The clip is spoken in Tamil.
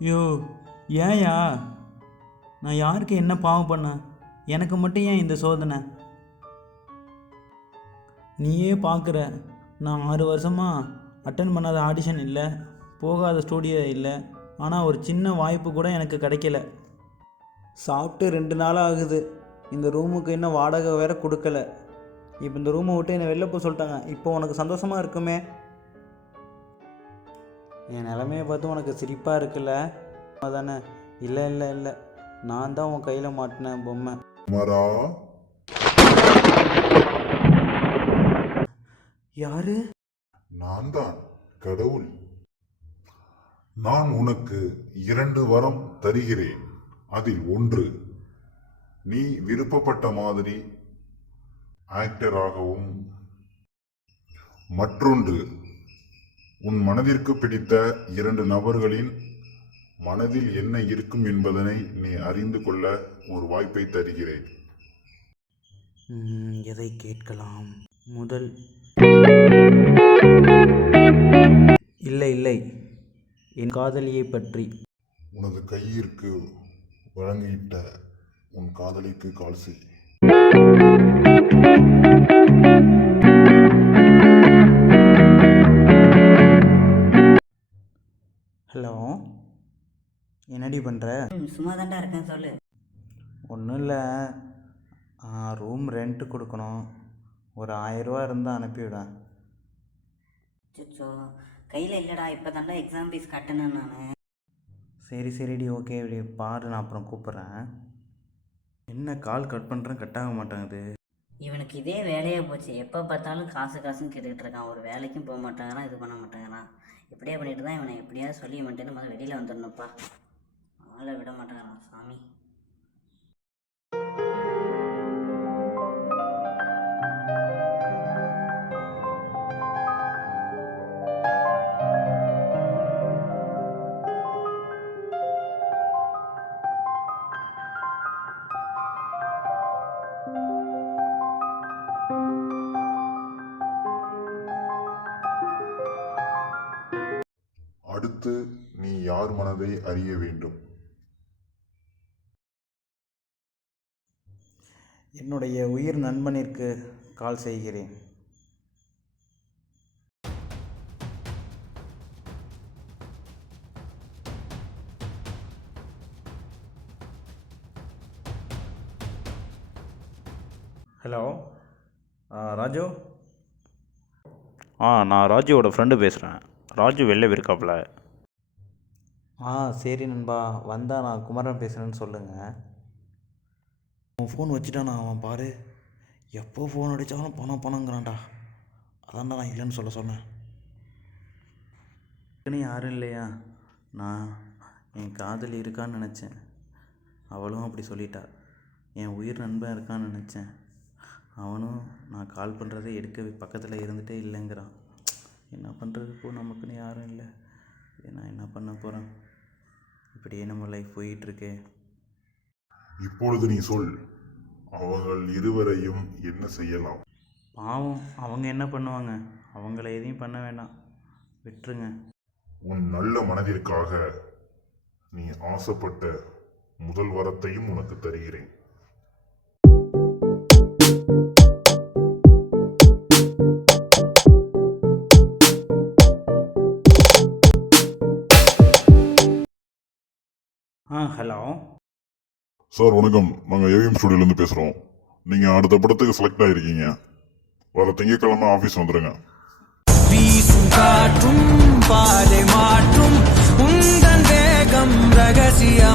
ஐயோ, ஏன்யா? நான் யாருக்கு என்ன பாவம் பண்ணேன்? எனக்கு மட்டும் ஏன் இந்த சோதனை? நீயே பார்க்குற, நான் 6 வருஷமாக அட்டன் பண்ணாத ஆடிஷன் இல்லை, போகாத ஸ்டூடியோ இல்லை, ஆனால் ஒரு சின்ன வாய்ப்பு கூட எனக்கு கிடைக்கல. சாப்பிட்டு 2 நாள் ஆகுது, இந்த ரூமுக்கு இன்னும் வாடகை வேறு கொடுக்கல. இப்போ இந்த ரூமை விட்டு என்னை வெளில போக சொல்லிட்டாங்க. இப்போ உனக்கு சந்தோஷமாக இருக்குமே? என் நிலமையை பார்த்து உனக்கு சிரிப்பாக இருக்குல்ல? அதானே? இல்லை இல்லை இல்லை, நான் தான் உன் கையில் மாட்டினேன் பொம்மை. குமரா, யாரு? நான் தான் கடவுள். நான் உனக்கு 2 வரம் தருகிறேன். அதில் ஒன்று, நீ விருப்பப்பட்ட மாதிரி ஆக்டராகவும், மற்றொன்று உன் மனதிற்கு பிடித்த 2 நபர்களின் மனதில் என்ன இருக்கும் என்பதனை நீ அறிந்து கொள்ள ஒரு வாய்ப்பை தருகிறேன். எதை கேட்கலாம்? முதல் இல்லை இல்லை, என் காதலியை பற்றி. உனது கையிற்கு வழங்கிட்ட உன் காதலிக்கு கால் செய். ஹலோ, என்னடி பண்ணுற? சும்மா தாண்டா இருக்கேன், சொல்லு. ஒன்றும் இல்லை, ரூம் ரெண்ட்டு கொடுக்கணும், ஒரு 1000 ரூபா இருந்தால் அனுப்பிவிடேன். சுச்சோ, கையில் இல்லைடா, இப்போ தாண்டா எக்ஸாம் ஃபீஸ் கட்டணும் நான். சரி சரிடி, ஓகே, இப்படி பாரு, நான் அப்புறம் கூப்பிட்றேன். என்ன கால் கட் பண்ணுறேன், கட் ஆக மாட்டேங்குது. இவனுக்கு இதே வேலையே போச்சு, எப்போ பார்த்தாலும் காசு காசுன்னு கேட்டுக்கிட்டு இருக்கான். ஒரு வேலைக்கும் போக மாட்டேங்கிறான், இது பண்ண மாட்டேங்கிறான். இப்படியே பண்ணிட்டு தான் இவனை எப்படியாவது சொல்லி மாட்டேன்னு முதல்ல வெளியில் வந்துடணும்ப்பா. ஆளை விட மாட்டேங்கிறான் சாமி. அடுத்து நீ யார் மனதை அறிய வேண்டும்? என்னுடைய உயிர் நண்பனிற்கு கால் செய்கிறேன். ஹலோ, ராஜு? நான் ராஜுவோட ஃப்ரெண்டு பேசுகிறேன். ராஜு வெளில இருக்காப்புல. சரி நண்பா, வந்தா நான் குமரன் பேசுகிறேன்னு சொல்லுங்கள். அவன் ஃபோன் வச்சுட்டானா அவன் பாரு, எப்போ ஃபோன் அடித்தாலும் பணம் பணங்கிறான்டா. அதான்டா நான் இல்லைன்னு சொல்ல சொன்னேன். யாரும் இல்லையா? நான் என் காதலி இருக்கான்னு நினச்சேன், அவளும் அப்படி சொல்லிட்டா. என் உயிர் நண்பன் இருக்கான்னு நினச்சேன், அவனும் நான் கால் பண்ணுறதை எடுக்க பக்கத்தில் இருந்துகிட்டே இல்லைங்கிறான். என்ன பண்ணுறதுக்கோ நமக்குன்னு யாரும் இல்லை. நான் என்ன பண்ண போகிறேன்? இப்படியே நம்ம லைஃப் போயிட்டுருக்கே. இப்பொழுது நீ சொல், அவர்கள் இருவரையும் என்ன செய்யலாம்? பாவம், அவங்க என்ன பண்ணுவாங்க? அவங்கள எதையும் பண்ண வேண்டாம், விட்டுருங்க. உன் நல்ல மனதிற்காக நீ ஆசைப்பட்ட முதல் வரத்தையும் உனக்கு தருகிறேன். ஹலோ சார் வணக்கம், நாங்கள் ஏவிஎம் ஸ்டுடியோலேருந்து பேசுகிறோம். நீங்கள் அடுத்த படத்துக்கு செலக்ட் ஆகிருக்கீங்க. வர திங்கட்கிழமை ஆஃபீஸ் வந்துடுங்க. வீசும் காற்றும் பாதை மாற்றும் உந்தன் வேகம் ரகசிய